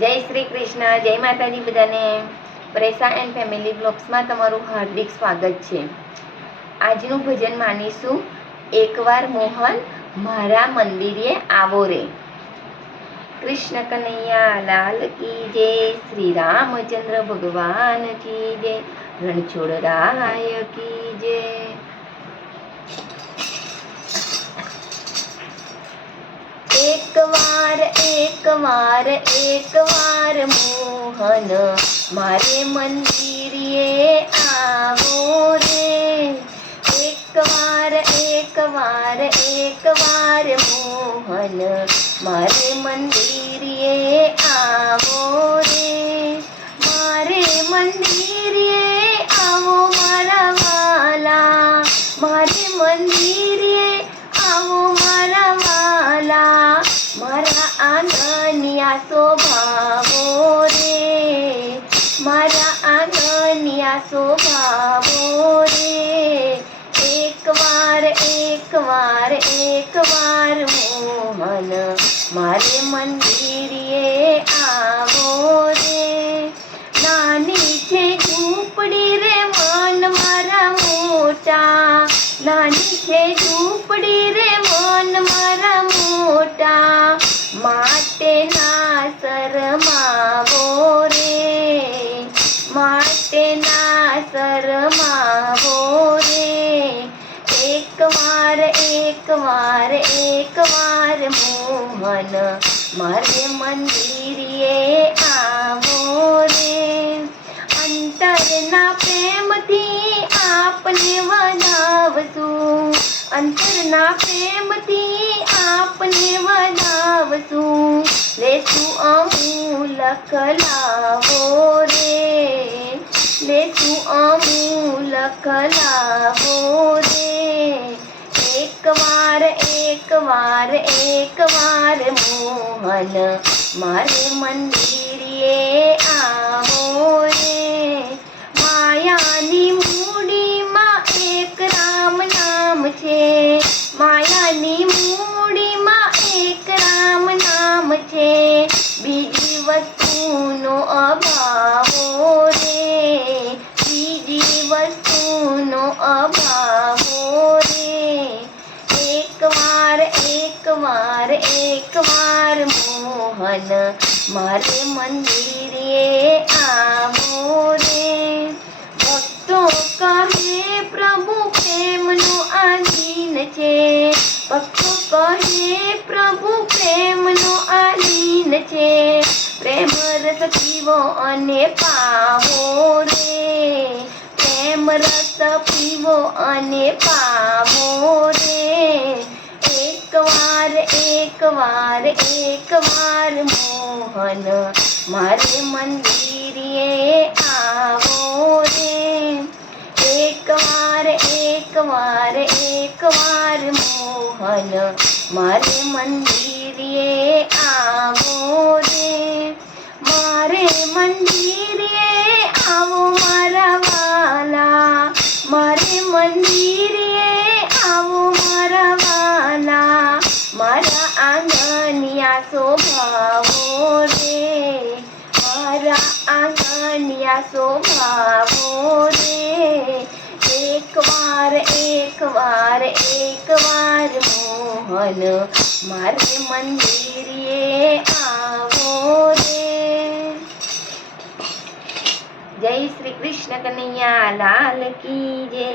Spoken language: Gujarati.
જય શ્રી કૃષ્ણ, જય માતાજી બધાને. પ્રેસા એન્ડ ફેમિલી બ્લોગ્સમાં તમારું હાર્દિક સ્વાગત છે. આજનું ભજન માનીશું એકવાર મોહન મારા મંદિરે આવો રે. કૃષ્ણ કનૈયા લાલ કી જય, શ્રી રામચંદ્ર ભગવાન કી જય, રણછોડ રાય કી જય. એકવાર એકવાર એકવાર મોહન મારે મંદિરે આવો રે. એકવાર એકવાર એકવાર મોહન મારે મંદિરે આવો રે. મારે મંદિરે આવો મારા વાલા, મારે મંદિરે આવો મારા વાલા, મારા આંગણિયા શોભાવો રે, મારા આંગણિયા શોભાવો રે. એકવાર એકવાર એકવાર મોહન મારે મંદિરે આવો રે. નાની છે ઝૂંપડી રે મન મારા મોટા, નાની છે ઝૂંપડી રે મન મારા મોટા, માટે ના શરમાવો રે, માટે ના શરમાવો રે. એકવાર એકવાર એકવાર મોહન મારે મંદિરે આવો રે. અંતરના પ્રેમથી આપને વધાવશું, અંતરના પ્રેમથી આપને વધાવશું. લેશું અમૂલક લાવો રે, લેશું અમૂલક લાવો રે. એકવાર એકવાર એકવાર મોહન મારે મંદિરે આવો રે. માયાની મૂડીમાં એક રામ નામ છે, માયાની મૂડીમાં એક રામ નામ છે. બીજી વસ્તુનો અભાવો રે, બીજી વસ્તુનો અભાવો રે. એકવાર એકવાર એકવાર મોહન મારે મંદિરે આવો રે. ભક્તો કહે પ્રભુ પ્રેમનો આધીન છે, ભક્તો કહે પ્રભુ પ્રેમનો આધીન છે. પ્રેમ રસ પીવો અને પાવો રે, પ્રેમ રસ પીવો અને પાવો રે. એકવાર એકવાર એકવાર મોહન મારે મંદિરે આવો રે. એકવાર એકવાર એકવાર મોહન મારે મંદિરે આવો રે. મારે મંદિરે આવો મારા વાલા, મારે મંદિરે આવો મારા વાલા, મારા આંગણિયા શોભાવો રે, મારા આંગણિયા શોભાવો રે. એકવાર એકવાર એકવાર મોહન મારે મંદિરે આવો રે. જય શ્રી કૃષ્ણ કનૈયા લાલ કી જય.